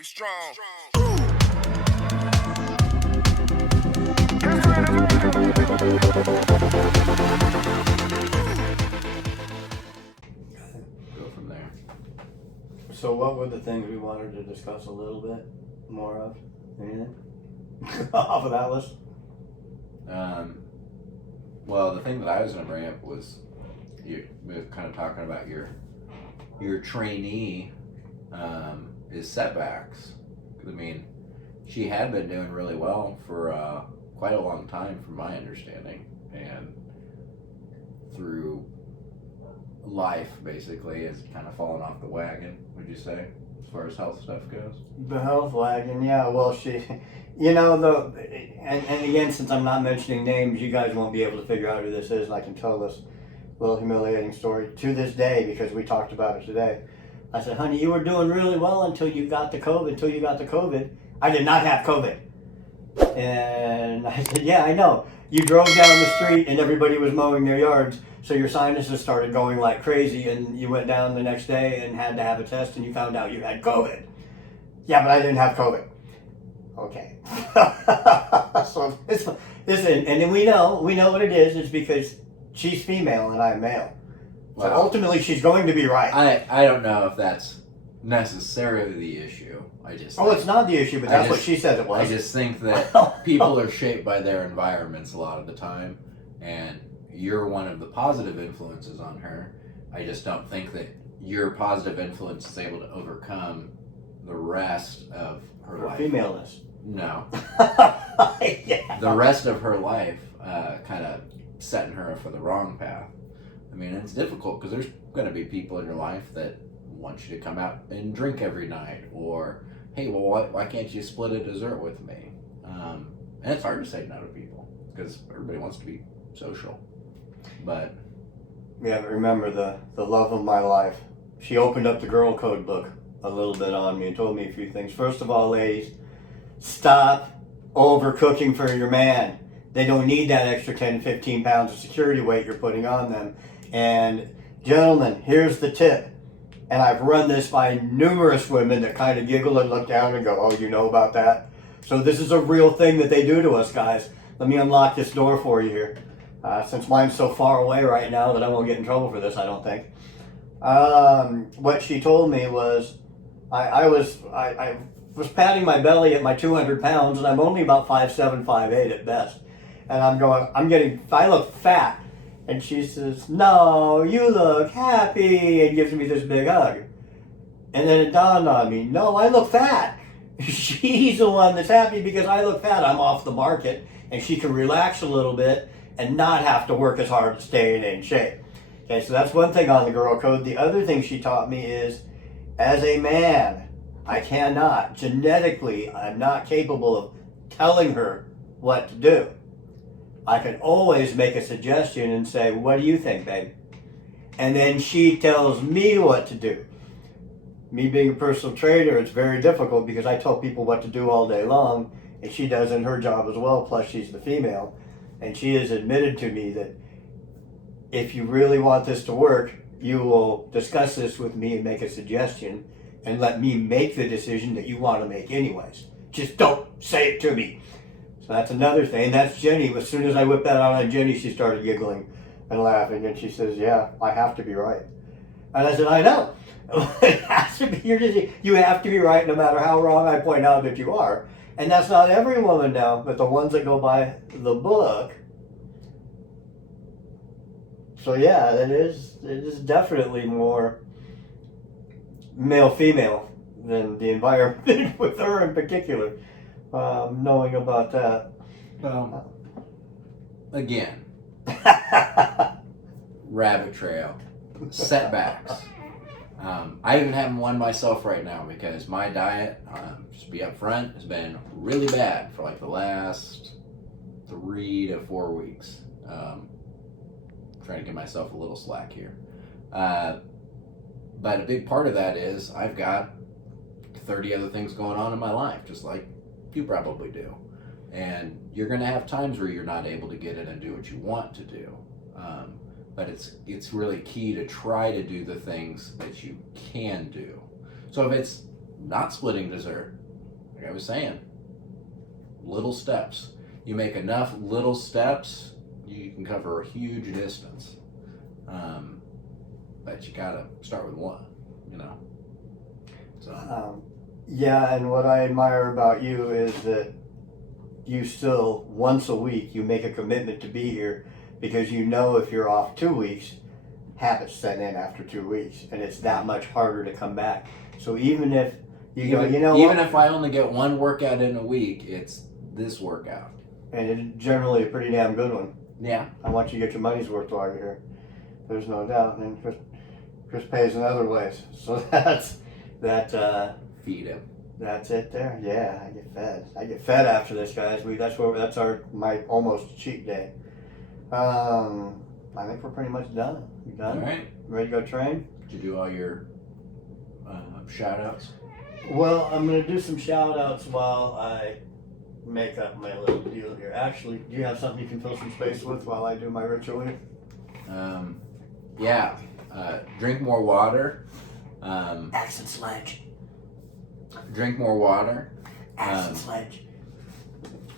Be strong. Go from there. So what were the things we wanted to discuss a little bit more of? Anything? Off of that list? Well, the thing that I was going to bring up was we were kind of talking about your trainee is setbacks. I mean, she had been doing really well for quite a long time, from my understanding, and through life basically has kind of fallen off the wagon. Would you say, as far as health stuff goes? The health wagon, yeah. Well, she, and again, since I'm not mentioning names, you guys won't be able to figure out who this is, and I can tell this little humiliating story to this day because we talked about it today. I said, honey, you were doing really well until you got the COVID. I did not have COVID. And I said, yeah, I know. You drove down the street and everybody was mowing their yards, so your sinuses started going like crazy, and you went down the next day and had to have a test, and you found out you had COVID. Yeah, but I didn't have COVID. Okay. So listen, and then we know what it is. It's because she's female and I'm male. So ultimately, she's going to be right. I don't know if that's necessarily the issue. It's not the issue, but that's what she said it was. I just think that people are shaped by their environments a lot of the time, and you're one of the positive influences on her. I just don't think that your positive influence is able to overcome the rest of her life. Femaleness. No. Yeah. The rest of her life kind of setting her for the wrong path. I mean, it's difficult because there's going to be people in your life that want you to come out and drink every night, or hey, well, why can't you split a dessert with me? And it's hard to say no to people because everybody wants to be social. But yeah, but remember the love of my life. She opened up the girl code book a little bit on me and told me a few things. First of all, ladies, stop overcooking for your man. They don't need that extra 10, 15 pounds of security weight you're putting on them. And gentlemen, here's the tip. And I've run this by numerous women that kind of giggle and look down and go, oh, you know about that? So this is a real thing that they do to us, guys. Let me unlock this door for you here. Since mine's so far away right now that I won't get in trouble for this, I don't think. What she told me was, I was patting my belly at my 200 pounds, and I'm only about 5'7", 5'8" at best. And I look fat. And she says, no, you look happy, and gives me this big hug. And then it dawned on me, no, I look fat. She's the one that's happy because I look fat. I'm off the market, and she can relax a little bit and not have to work as hard to stay in shape. Okay, so that's one thing on the girl code. The other thing she taught me is, as a man, genetically, I'm not capable of telling her what to do. I can always make a suggestion and say, what do you think, babe? And then she tells me what to do. Me being a personal trainer, it's very difficult because I tell people what to do all day long, and she does in her job as well, plus she's the female. And she has admitted to me that if you really want this to work, you will discuss this with me and make a suggestion and let me make the decision that you want to make anyways. Just don't say it to me. So that's another thing. That's Jenny. As soon as I whipped that out on Jenny, she started giggling and laughing, and she says, yeah, I have to be right. And I said, I know. It has to be your decision. You have to be right no matter how wrong I point out that you are. And that's not every woman now, but the ones that go by the book. So yeah, it is definitely more male-female than the environment with her in particular. Knowing about that. Well, again, rabbit trail, setbacks. I even have one myself right now because my diet, just to be upfront, has been really bad for like the last 3 to 4 weeks. Trying to give myself a little slack here. But a big part of that is I've got 30 other things going on in my life, just like you probably do. And you're going to have times where you're not able to get in and do what you want to do. But it's really key to try to do the things that you can do. So if it's not splitting dessert. Like I was saying, little steps. You make enough little steps, you can cover a huge distance. But you gotta start with one, you know. So. Yeah, and what I admire about you is that you still, once a week, you make a commitment to be here because you know if you're off 2 weeks, habits set in after 2 weeks, and it's that much harder to come back. So even if even if I only get one workout in a week, it's this workout. And it's generally a pretty damn good one. Yeah. I want you to get your money's worth while you're here. There's no doubt. And Chris pays in other ways. So that's that. Feed him. That's it there. Yeah, I get fed. I get fed after this, guys. That's my almost cheat day. I think we're pretty much done. You done? All right. Ready to go train? Did you do all your shout outs? Well, I'm going to do some shout outs while I make up my little deal here. Actually, do you have something you can fill some space with while I do my ritual here? Yeah. Drink more water. Accent sledge. Drink more water. Accent sledge.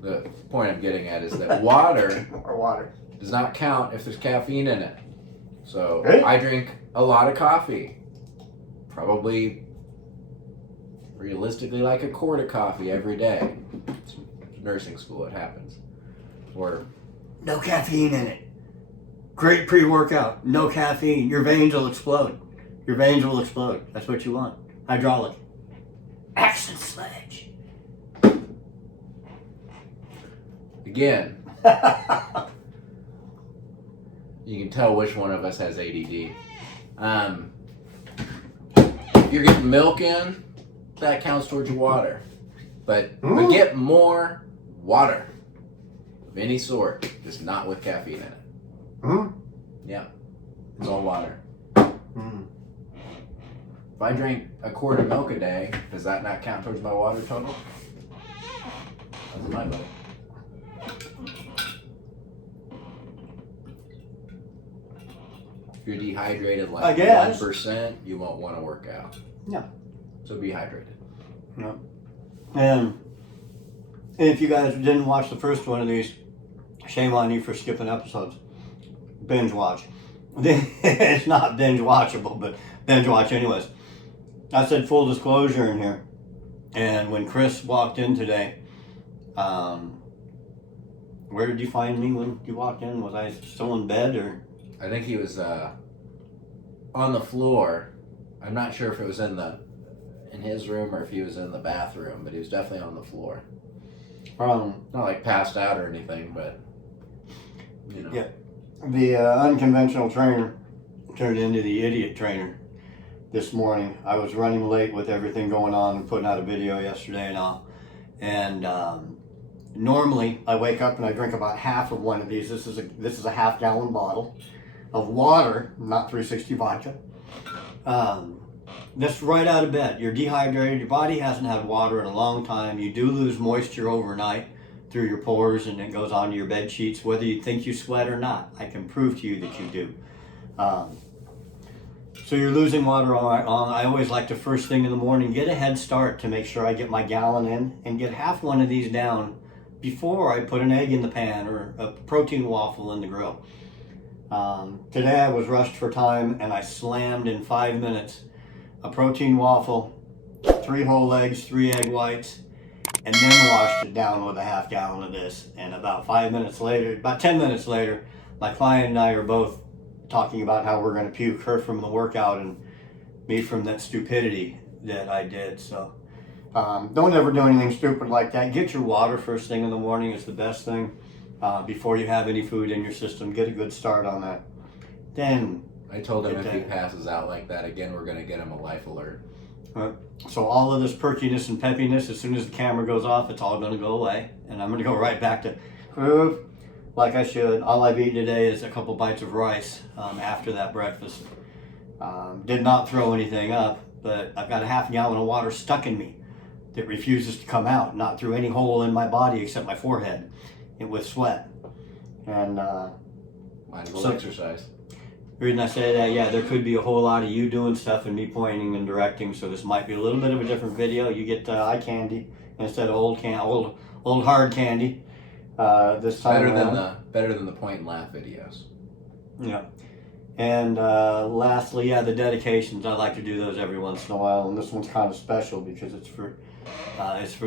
The point I'm getting at is that water More water does not count if there's caffeine in it. So Really? I drink a lot of coffee. Probably realistically like a quart of coffee every day. It's nursing school, it happens. Or No caffeine in it. Great pre-workout. No caffeine. Your veins will explode. Your veins will explode. That's what you want. Hydraulic. Accent sledge. again, you can tell which one of us has ADD. If you're getting milk in, that counts towards your water. But get more water of any sort, just not with caffeine in it. Yeah, it's all water. If I drink a quart of milk a day, does that not count towards my water total? That's my vote. If you're dehydrated like 1%, you won't want to work out. Yeah. So be hydrated. No. And if you guys didn't watch the first one of these, shame on you for skipping episodes. Binge watch. It's not binge watchable, but binge watch anyways. I said full disclosure in here. And when Chris walked in today, where did you find me when you walked in? Was I still in bed or? I think he was on the floor. I'm not sure if it was in his room or if he was in the bathroom, but he was definitely on the floor. Not like passed out or anything, but you know. Yeah. The unconventional trainer turned into the idiot trainer this morning. I was running late with everything going on and putting out a video yesterday and all. And normally I wake up and I drink about half of one of these. This is a half-gallon bottle of water, not 360 vodka. That's right out of bed. You're dehydrated. Your body hasn't had water in a long time. You do lose moisture overnight through your pores, and it goes onto your bed sheets, whether you think you sweat or not. I can prove to you that you do. So you're losing water all night long. I always like to first thing in the morning get a head start to make sure I get my gallon in and get half one of these down before I put an egg in the pan or a protein waffle in the grill. Today I was rushed for time and I slammed in 5 minutes a protein waffle, 3 whole eggs, 3 egg whites, and then washed it down with a half gallon of this. And about 10 minutes later, my client and I are both talking about how we're going to puke, her from the workout and me from that stupidity that I did. So don't ever do anything stupid like that. Get your water first thing in the morning is the best thing. Before you have any food in your system, get a good start on that. Then I told him if he passes out like that again, we're going to get him a life alert. So all of this perkiness and peppiness, as soon as the camera goes off, it's all going to go away. And I'm going to go right back to food like I should. All I've eaten today is a couple bites of rice after that breakfast. Did not throw anything up, but I've got a half gallon of water stuck in me that refuses to come out, not through any hole in my body except my forehead and with sweat. And mindful exercise. The reason I say that, yeah, there could be a whole lot of you doing stuff and me pointing and directing, so this might be a little bit of a different video. You get eye candy instead of old hard candy this time around. Better than the point and laugh videos. Yeah. And lastly, yeah, the dedications. I like to do those every once in a while, and this one's kind of special because it's for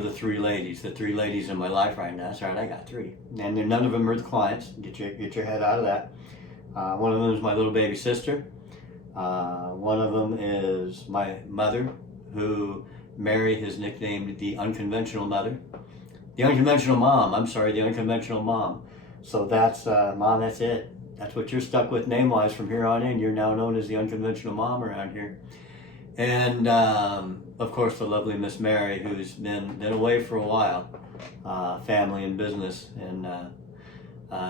the three ladies in my life right now. That's right, I got three, and none of them are the clients. Get your head out of that. One of them is my little baby sister. One of them is my mother, who Mary has nicknamed the unconventional mother. The unconventional mom, I'm sorry, the unconventional mom. So that's, Mom, that's it. That's what you're stuck with name-wise from here on in. You're now known as the unconventional mom around here. And, of course, the lovely Miss Mary, who's been away for a while, family and business, and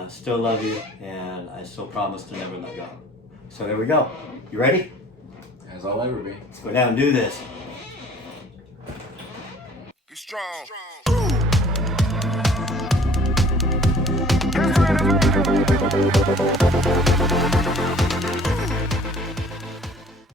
still love you, and I still promise to never let go. So there we go. You ready? As I'll ever be. Let's go down and do this. Be strong. Be strong.